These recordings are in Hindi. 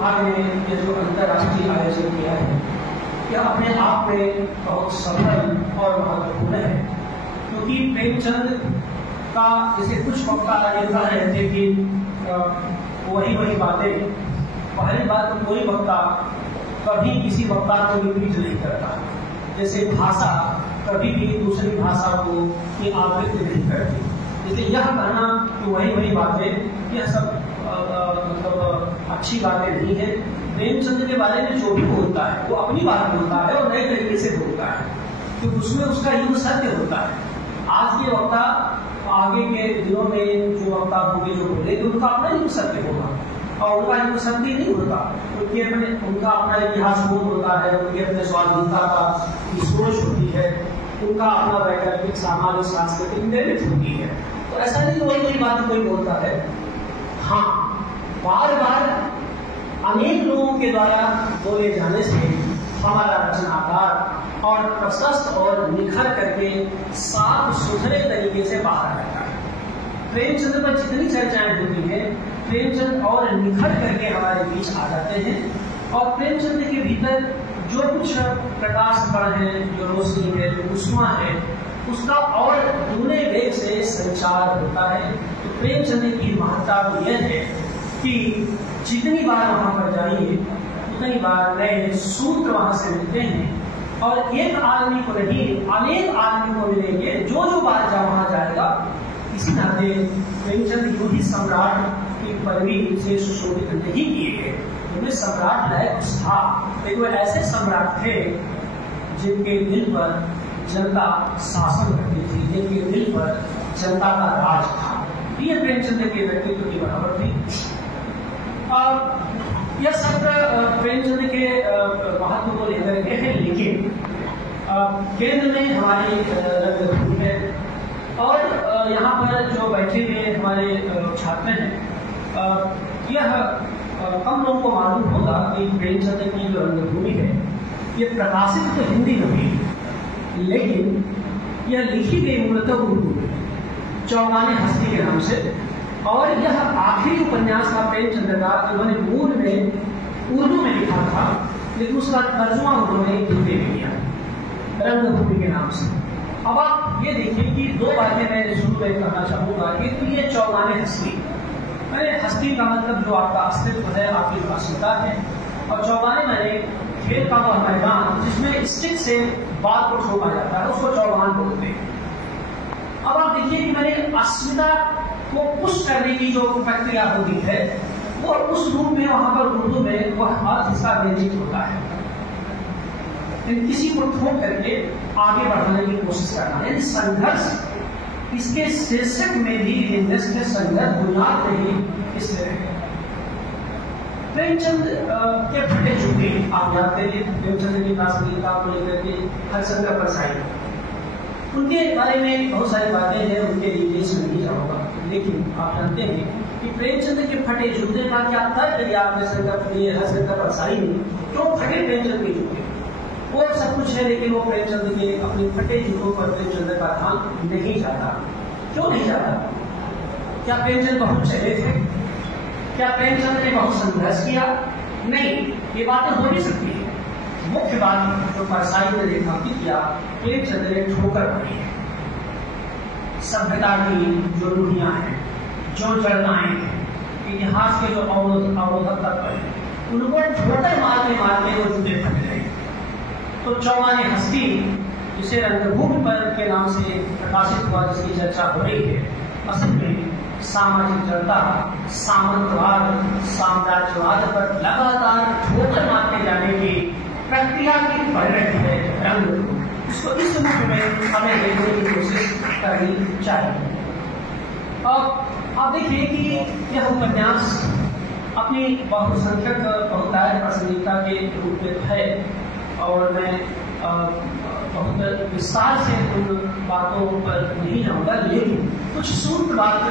विभाग ने ये जो अंतर्राष्ट्रीय आयोजन किया है यह अपने आप में बहुत सफल और महत्वपूर्ण है, क्योंकि प्रेमचंद का जैसे कुछ वक्ता ये कह रहे थे कि वही बातें, पहली बात तो कोई वक्ता कभी किसी वक्ता को रिपीट नहीं करता, जैसे भाषा कभी भी दूसरी भाषा को ये आवृत्ति नहीं करती। जैसे यह कहना कि वही बातें, यह सब मतलब अच्छी बातें नहीं है। प्रेमचंद के बारे में जो भी बोलता है वो अपनी बात बोलता है और नए तरीके से बोलता है, तो उसमें उसका युग सत्य होता है। आज के वक्ता आगे के दिनों में जो वक्ता होंगे जो बोलेंगे उनका अपना युग सत्य होगा और उनका युग सत्य नहीं होता, क्योंकि उनका अपना इतिहास बोध होता है, उनकी अपने स्वाधीनता का सोच होती है, उनका अपना वैकल्पिक सामाजिक सांस्कृतिक मेरिट होती है। तो ऐसा नहीं वही बात कोई बोलता है। हाँ, बार बार अनेक लोगों के द्वारा बोले जाने से हमारा रचनाकार और प्रशस्त और निखर करके साफ सुथरे तरीके से बाहर आता है। प्रेमचंद पर जितनी चर्चाएं होती है, प्रेमचंद और निखर करके हमारे बीच आ जाते हैं और प्रेमचंद के भीतर जो कुछ प्रकाश कण है, जो रोशनी है, जो उष्मा है, उसका और दूने वेग से संचार होता है। तो प्रेमचंद की महत्ता तो यह है कि जितनी बार वहां पर जाइए उतनी बार नए सूत्र वहां से मिलते हैं और एक आदमी को नहीं अनेक आदमी को मिलेंगे, जो बार वहां जाएगा। इसी नाते प्रेमचंद यूं ही सम्राट की पदवी से सुशोभित नहीं किए गए, उन्हें सम्राट लायक था, लेकिन वे ऐसे सम्राट थे जिनके दिल पर जनता शासन करती थी, जिनके दिल पर जनता का राज था। ये प्रेमचंद के व्यक्तित्व की बराबर थी। यह सब प्रेमचंद के महत्व को लेकर के है, लेकिन केंद्र में हमारी रंगभूमि है और यहाँ पर जो बैठे हुए हमारे छात्र हैं, यह कम लोगों को मालूम होगा कि प्रेमचंद की जो रंगभूमि है ये प्रकाशित तो हिंदी में हुई, लेकिन यह लिखी गई मूलतः उर्दू में, चौगाने हस्ती के नाम से। और यह आखिरी उपन्यास था प्रेमचंद का, उन्होंने मूल में उर्दू में लिखा था, लेकिन उसका तर्जुमा उन्होंने हिंदी में किया रंगभूमि के नाम से। अब आप ये देखिए कि दो बातें मैं शुरू में कहना चाहूंगा कि ये चौगाने हस्ती, मैंने हस्ती का मतलब जो आपका अस्तित्व है, आपकी वास्तविकता है, और चौगाने मैंने खेल का वह मैदान जिसमें स्टिक से बाल को ठोका जाता है, उसको चौगान बोलते हैं। अब आप देखिए कि मैंने अस्मिता को पुष्ट करने की जो प्रक्रिया होती है वो उस रूप में वहां पर उर्दू में वह अर्थ इसका व्यंजित होता है, किसी को ठोक करके आगे बढ़ाने की कोशिश करना, यानी संघर्ष। इसके शीर्षक में भी संघर्ष बुनियाद नहीं इस तरह है। प्रेमचंद के फटे जूते आप जानते हैं, प्रेमचंद की प्रासंगिकता को लेकर के हरिशंकर परसाई, उनके बारे में बहुत सारी बातें हैं, उनके डिटेल्स में नहीं जाऊंगा, लेकिन आप जानते हैं कि प्रेमचंद के फटे जूते का क्या तर्क दिया हरिशंकर परसाई ने, क्यों फटे प्रेमचंद के जूते, वो सब कुछ है, लेकिन वो प्रेमचंद के अपने फटे जूतों पर प्रेमचंद का ध्यान नहीं जाता। क्यों नहीं जाता? क्या प्रेमचंद बहुत चले थे? क्या प्रेमचंद ने बहुत संघर्ष किया? नहीं, ये बातें हो नहीं सकती है। मुख्य बात जो परसाई ने रेखांकित किया, प्रेमचंद ने ठोकर मारी है। सभ्यता की जो रूढ़ियां हैं, जो जड़ताएं हैं, इतिहास के जो अवरोधक तत्व है, उनको ठोकर मारते मारते वो जूते फट गए। तो चौगाने हस्ती, जिसे रंगभूमि पर के नाम से प्रकाशित हुआ, जिसकी चर्चा हो रही है, असल में सामाजिक जड़ता, सामंतवाद, साम्राज्यवाद पर लगातार ठोकर मारते जाने की प्रक्रिया की परिणति है रंगभूमि। इसको इस रूप में हमें देखने की कोशिश करनी चाहिए। अब आप देखिए कि यह उपन्यास अपनी बहुसंख्यक बहुतायत प्रासंगिकता के रूप में है और मैं बहुत विस्तार से उन बातों पर नहीं जाऊंगा, लेकिन कुछ सूत्र बात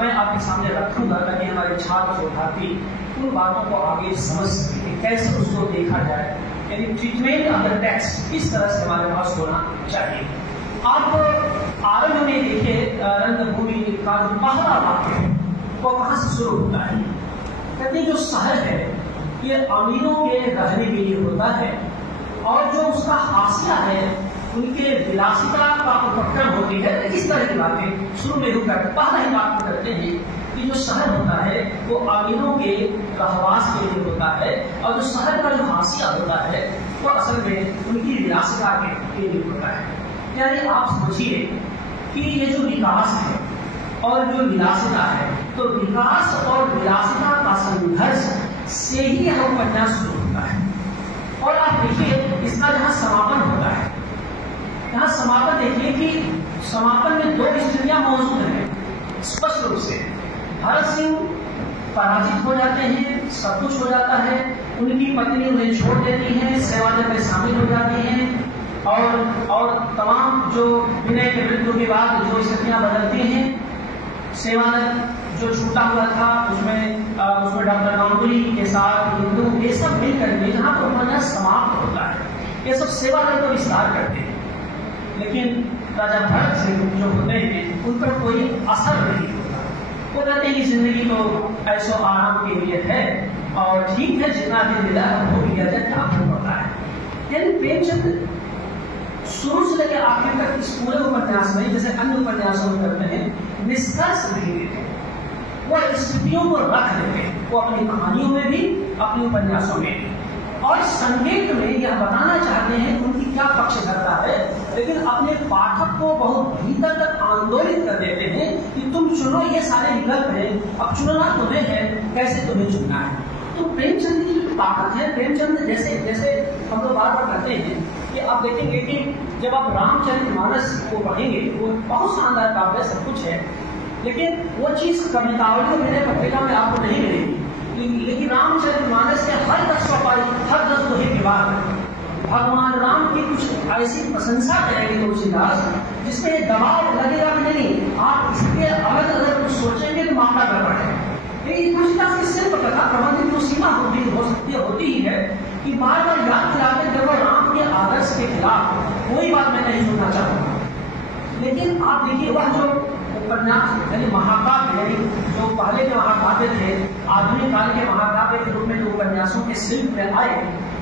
मैं आपके सामने रखूंगा ताकि हमारे छात्र शोधार्थी उन बातों को आगे समझ सके, कैसे उसको देखा जाए, यानी ट्रीटमेंट ऑफ द टेक्स्ट इस तरह से हमारे पास होना चाहिए। आप आरंभ में देखिए रंगभूमि का जो पहला वाक्य है वो कहाँ से शुरू होता है? कहते जो शहर है ये अमीरों के रहने के लिए होता है, और जो उसका हाशिया है उनके विलासिता का उपक्रम होती है। इस तरह की बातें शुरू में पहला ही बात करते हैं कि जो शहर होता है वो अमीरों के रहवास के लिए होता है, और जो शहर का जो हाशिया होता है वो असल में उनकी विलासिता के लिए होता है। यानी आप समझिए कि ये जो विकास है और जो विलासिता है, तो विकास और विलासिता का संघर्ष से ही यह उपन्यास शुरू होता है। और आप देखिए इसका जहां समापन होता है, यहाँ समापन देखिए कि समापन में 2 स्त्रियां मौजूद हैं स्पष्ट रूप से। भरत सिंह पराजित हो जाते हैं, सब कुछ हो जाता है, उनकी पत्नी उन्हें छोड़ देती है, सेवादल में शामिल हो जाती हैं, और तमाम जो विनय के मृत्यु के बाद जो स्थितियां बदलती हैं, सेवादल जो छूटा हुआ था उसमें डॉक्टर गांगुली के साथ हिंदू ये सब मिलकर के जहाँ पर उपन्यास समाप्त होता है, ये सब सेवादल को विस्तार करते हैं। लेकिन राजा भरत सिंह जो होते हैं उन पर कोई असर नहीं होता। वो कहते हैं कि जिंदगी तो ऐसो आराम के लिए है, और ठीक है जितना दिन मिला हो गया क्या होता है। यानी प्रेमचंद शुरू से लेकर आखिर तक इस पूरे उपन्यास में, जैसे अन्य उपन्यासों में करते हैं, निष्कर्ष नहीं देते, वो स्थितियों को रख देते हैं, वो अपनी कहानियों में भी अपने उपन्यासों में भी, और संकेत में यह बताना चाहते हैं उनकी क्या पक्षधरता है, लेकिन अपने पाठक को बहुत भीतर तक आंदोलित कर देते हैं कि तुम चुनो, ये सारे विकल्प हैं, अब चुनना तुम्हें है, कैसे तुम्हें चुनना है। तो प्रेमचंद की जो ताकत है, प्रेमचंद जैसे हम लोग बार बार कहते हैं कि आप देखेंगे कि जब आप रामचरितमानस को पढ़ेंगे, वो बहुत शानदार काव्य सब कुछ है, लेकिन वो चीज कवितावली मेरे पत्रिका में आपको नहीं मिलेगी। लेकिन रामचरितमानस के हर 10 दोहे के बाद भगवान राम की कुछ ऐसी प्रशंसा करेंगे तुलसीदास जिसमें दबाव लगेगा कि नहीं, आप इसके अलग अगर कुछ सोचेंगे तो मामला गड़बड़ है। तुलसीदास की सिर्फ कथा प्रबंध तो सीमा होती ही है कि बार बार याद दिलाकर जब राम के आदर्श के खिलाफ कोई बात मैं नहीं सुनना चाहूंगा। लेकिन आप देखिए वह जो उपन्यास यानी महाकाव्य, यानी जो पहले के महाकाव्य थे, आधुनिक काल के महाकाव्य के रूप में जो उपन्यासों के शिल्प में आए,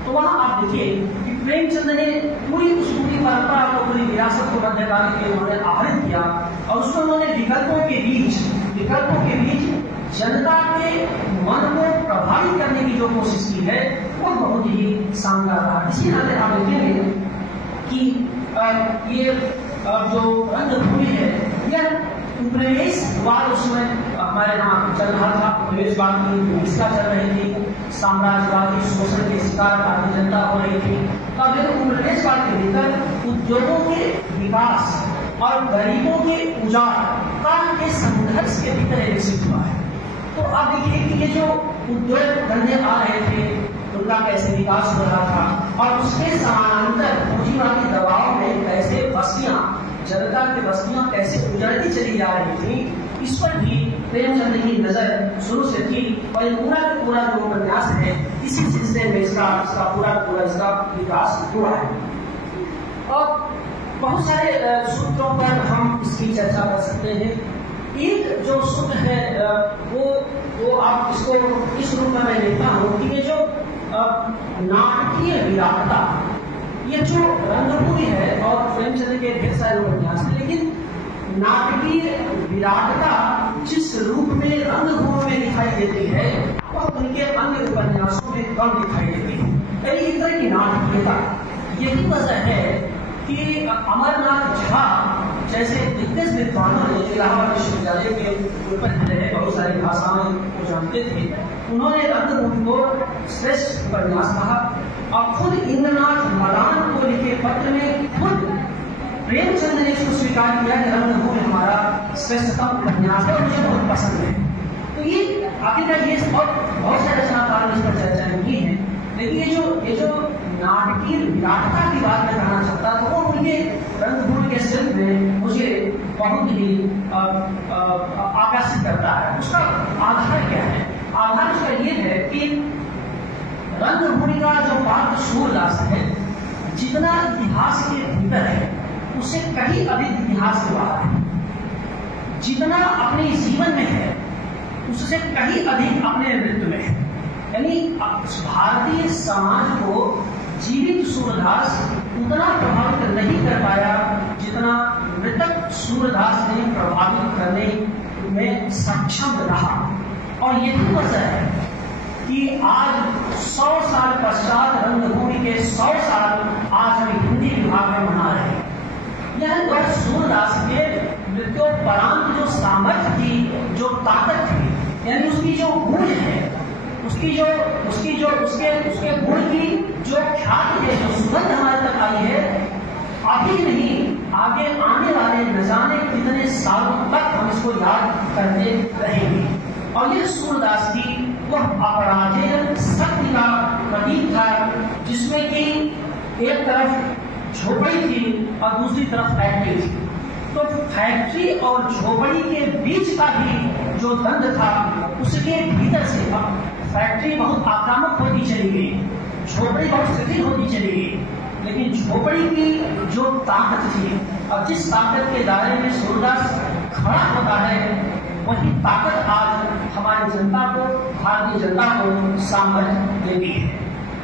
तो वहां आप देखिए कि प्रेमचंद ने पूरी परंपरा को, पूरी विरासत को मध्यकाल के उन्होंने आहरित किया, और उसको उन्होंने विकल्पों के बीच जनता के मन को प्रभावित करने की जो कोशिश की है वो बहुत ही शानदार रहा। इसी नाते आप देखेंगे कि ये जो रंगभूमि है, यह उपनिवेशवाद उसमें हमारे यहाँ चल रहा था, उपनिवेशवाद की हिंसा चल रही थी, साम्राज्यवादी शोषण के शिकार भारतीय जनता हो रही थी। तब उपनिवेशवाद के भीतर उद्योगों के विकास और गरीबों के उजाड़ के संघर्ष के भीतर विकसित हुआ है। तो आप देखिए कि ये जो उद्योग धंधे आ रहे थे उनका कैसे विकास हो रहा था, और उसके समानांतर पूंजीवादी दबाव में कैसे बस्तियां, जनता की बस्तियां कैसे उजड़ती चली जा रही थी, इस पर भी प्रेमचंद की नजर शुरू से थी। और पूरा जो उपन्यास है इसी सिलसिले में इसका पूरा विकास हुआ है। और बहुत सारे सूत्रों पर हम इसकी चर्चा कर सकते हैं। एक जो सूत्र है वो आप इसको इस रूप में मैं देखता हूँ कि ये जो नाटकीय विराटता, ये जो रंगभूमि है, और प्रेमचंद के ढेर सारे उपन्यास है, लेकिन नाटकीय विराटता जिस रूप में रंगभूमि में दिखाई देती है वह उनके अन्य उपन्यासों में कम दिखाई देती है। इस तरह की नाटकीयता, यही वजह है कि अमरनाथ झा जैसे दिग्गज विद्वानों ने इलाहाबाद विश्वविद्यालय के कुलपति रहे, बहुत सारी भाषाएं को जानते थे, उन्होंने रंगभूमि को श्रेष्ठ उपन्यास कहा। और खुद इंद्रनाथ मदान को लिखे पत्र में खुद प्रेमचंद ने इसको स्वीकार किया कि रंगभूमि हमारा श्रेष्ठतम उपन्यास है और मुझे बहुत पसंद है। तो ये आखिरकार ये बहुत सारे रचनाकारों ने इस पर चर्चा की है, लेकिन ये जो नाटकीय विराटता की बात मैं कहना चाहता तो वो उनके रंगभूमि के शिल्प में मुझे बहुत ही आकर्षित करता है। उसका आधार क्या है? आधार उसका ये है कि रंगभूमि का जो पात्र सूरदास है, जितना इतिहास के भीतर है उससे कहीं अधिक इतिहास के बाहर है, जितना अपने जीवन में है उससे कहीं अधिक अपने नृत्य में है। यानी भारतीय समाज को जीवित सूरदास उतना प्रभावित नहीं कर पाया जितना मृतक सूरदास ने प्रभावित करने में सक्षम रहा। और यही वजह है कि आज 100 साल पश्चात रंगभूमि के 100 साल आज हम हिंदी विभाग में मना रहे हैं। यह वह सूरदास के मृत्योपरांत जो सामर्थ्य थी, जो ताकत थी, यानी उसकी जो गुण है, उसके गुण की जो ख्याति है, जो सुगंध हमारे तक आई है, अभी नहीं आगे आने वाले न जाने कितने सालों तक हम इसको याद करते रहेंगे। और यह सूरदास की वह अपराधेय शक्ति का प्रतीक था, जिसमें कि एक तरफ झोपड़ी थी और दूसरी तरफ फैक्ट्री थी। तो फैक्ट्री और झोपड़ी के बीच का भी जो द्वंद्व था, उसके भीतर से फैक्ट्री बहुत आक्रामक होती चली गई, झोपड़ी बहुत शिथिल होती चली गई। लेकिन झोपड़ी की जो ताकत थी और जिस ताकत के दायरे में सूरदास खड़ा होता है, वही ताकत आज हमारी जनता को, भारतीय जनता को सामर्थ्य देती है।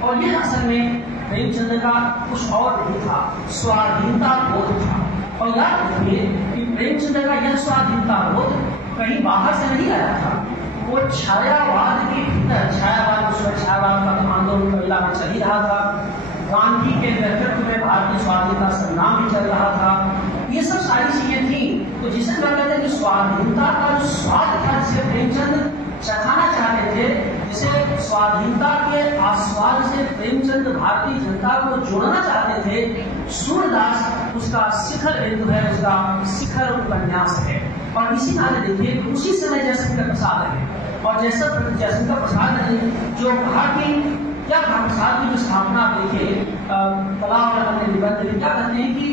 और यह असल में प्रेमचंद का कुछ और नहीं था, स्वाधीनता बोध था। और याद रखिए कि प्रेमचंद का यह स्वाधीनता बोध कहीं बाहर से नहीं आया था, वो छायावाद के भीतर, छायावाद का आंदोलन कविता में चल ही रहा था, गांधी के नेतृत्व में भारतीय स्वाधीनता संग्राम भी चल रहा था, ये सब सारी चीजें थी। तो जिसे कहते हैं कि स्वाधीनता का जो स्वाद था, जिसे प्रेमचंद चखाना चाहते थे, जिसे स्वाधीनता के आस्वाद से प्रेमचंद भारतीय जनता को जोड़ना चाहते थे, सूरदास उसका शिखर बिंदु है, उसका शिखर उपन्यास है। और इसी नाते देखिए उसी समय जयशंकर प्रसाद है, और जयशंकर प्रसाद ने जो कहा कि क्या प्रसाद की जो स्थापना देखिए कला निबंध में क्या कहते हैं कि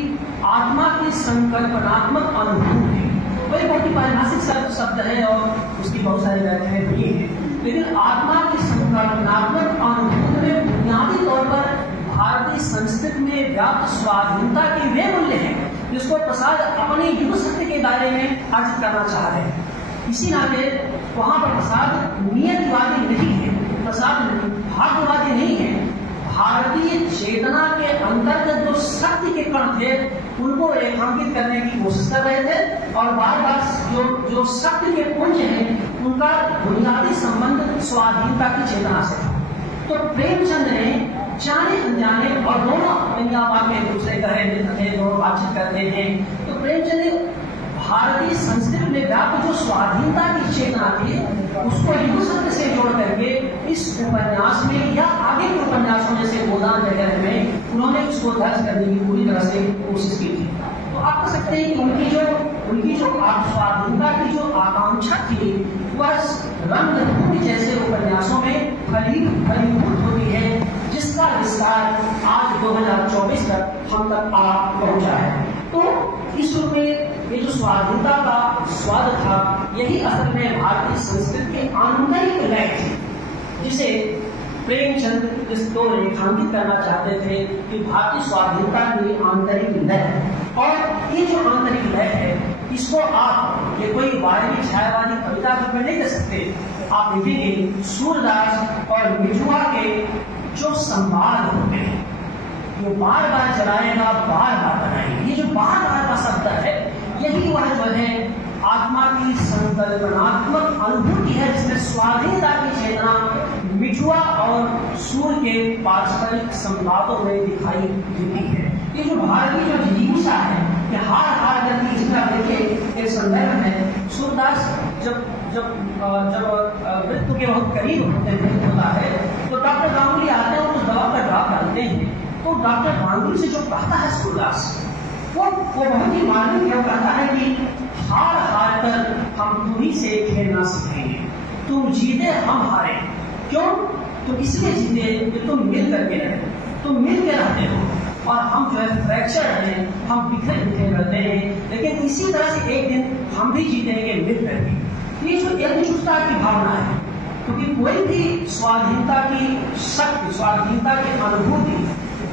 आत्मा की संकल्पनात्मक अनुभूति, वही बहुत ही पारिभाषिक शब्द है और उसकी बहुत सारी व्याख्याएं भी है। लेकिन आत्मा की संकल्पनात्मक अनुभूति में बुनियादी तौर पर भारतीय संस्कृति में व्याप्त स्वाधीनता के वे मूल्य हैं जिसको प्रसाद अपने युग सत्य के दायरे में अर्जित करना चाह रहे हैं। इसी नाते वहां पर प्रसाद नियतिवादी नहीं है, प्रसाद भाग्यवादी नहीं है, भारतीय चेतना के अंतर्गत जो शक्ति के कण थे उनको रेखांकित करने की कोशिश कर रहे थे। और बार बार जो शक्ति के पुंज हैं उनका बुनियादी संबंध स्वाधीनता की चेतना से था। तो प्रेमचंद ने जाने अनजाने, और दोनों पंजाब में एक दूसरे का थे, दोनों बातचीत करते हैं, तो प्रेमचंद ने भारतीय संस्कृति में व्याप्त जो स्वाधीनता की चेतना थी उसको हिंदू सत्य से जोड़ करके इस उपन्यास में या आगे के उपन्यासों जैसे गोदान वगैरह में उन्होंने इसको दर्ज करने की पूरी तरह से कोशिश की थी। तो आप कह सकते हैं कि उनकी जो स्वाधीनता की जो आकांक्षा थी वह रंगभूमि जैसे उपन्यासों में फलीभूत होती है, जिसका विस्तार आज 2024 तक हम तक आ पहुंचा है। तो इस रूप में ये जो स्वाधीनता का स्वाद था, यही असल में भारतीय संस्कृति के आंतरिक लय थी, जिसे प्रेमचंद इसको रेखांकित करना चाहते थे कि भारतीय स्वाधीनता की आंतरिक लय। और ये जो आंतरिक लय है, इसको आप ये कोई वायवी छायावादी कविता में नहीं दे सकते। आप देखेंगे सूरदास और मिठुआ के जो संवाद होते हैं, जो बार बार चलाएगा, बार बार बनाएगा, ये जो बार बार का शब्द है, यही वह जो है आत्मा की संकल्पनात्मक अनुभूति है, जिसमें स्वाधीनता की चेतना मिठुआ और सूर के पारस्परिक संवादों में दिखाई देती है। ये जो भारतीय जो जिज्ञासा है कि हार करके, इसका देखिए एक संदर्भ है, सूरदास जब मृत्यु के बहुत करीब होता है तो डॉक्टर गांगुली आते हैं और उस दवा का ड्रॉप डालते हैं। तो डॉक्टर गांगुली से जो कहता है सूरदास, वो बहुत ही मार्मिक है। कहता है कि हार कर हम तुम्ही से खेलना सीखेंगे, तुम जीते हम हारे। क्यों? तुम इसलिए जीते कि तुम मिल करके रहे, तुम मिल के रहते हो, और हम जो है फ्रैक्चर हैं, हम बिखरे रहते हैं। लेकिन इसी तरह से एक दिन हम भी जीतेंगे मिल करके। ये जो एकजुटता की भावना है, क्योंकि कोई भी स्वाधीनता की शक्ति, स्वाधीनता की अनुभूति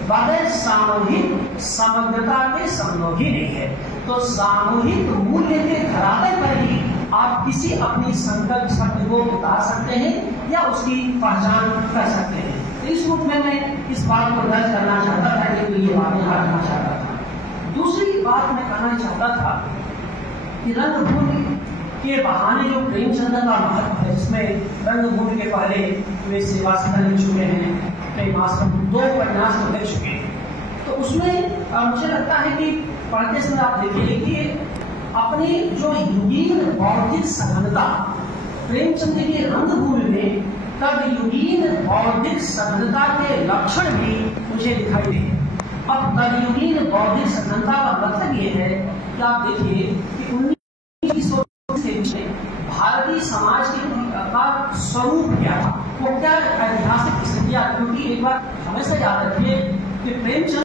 बगैर सामूहिक समग्रता के संभव ही नहीं है। तो सामूहिक मूल्य के धरातल पर ही आप किसी अपनी संकल्प शब्द को उतार सकते हैं या उसकी पहचान कर सकते हैं। तो इस रूप में मैं इस बात को दर्ज करना चाहता था कि ये बात यहाँ रखना चाहता था। दूसरी बात मैं कहना चाहता था कि रंगभूमि के बहाने जो प्रेमचंद का महत्व है, जिसमें रंगभूमि के पहले वे सेवा सदन लिख चुके हैं, प्रेमास्पद 2 उपन्यास लिख चुके हैं, तो उसमें मुझे लगता है कि पढ़ते समय आप देखिए कि अपनी जो युगीन बौद्धिक सघनता प्रेमचंद की रंगभूमि में, तब युगीन बौद्धिक सघनता के लक्षण भी मुझे दिखाई दे। अब तदयुगीन बौद्धिक सघनता का मतलब ये है कि आप देखिए कि 1920 के बीच में भारतीय समाज का स्वरूप क्या था, वो क्या ऐतिहासिक स्थितियां, क्योंकि एक बार हमेशा याद रखिए कि प्रेमचंद